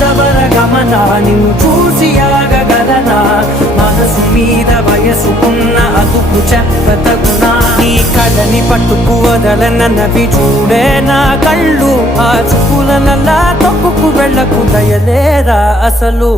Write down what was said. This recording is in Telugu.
జబర గమన నిన్ను చూసి ఆగగలనా మనసు మీద వయసుకున్న అదుపు చెప్పతగునా నీ కళ్ళని పట్టుకు వదలనవి చూడే నా కళ్ళు ఆ చూపులనల్లా తొక్కుకు వెళ్ళకు దయలేరా అసలు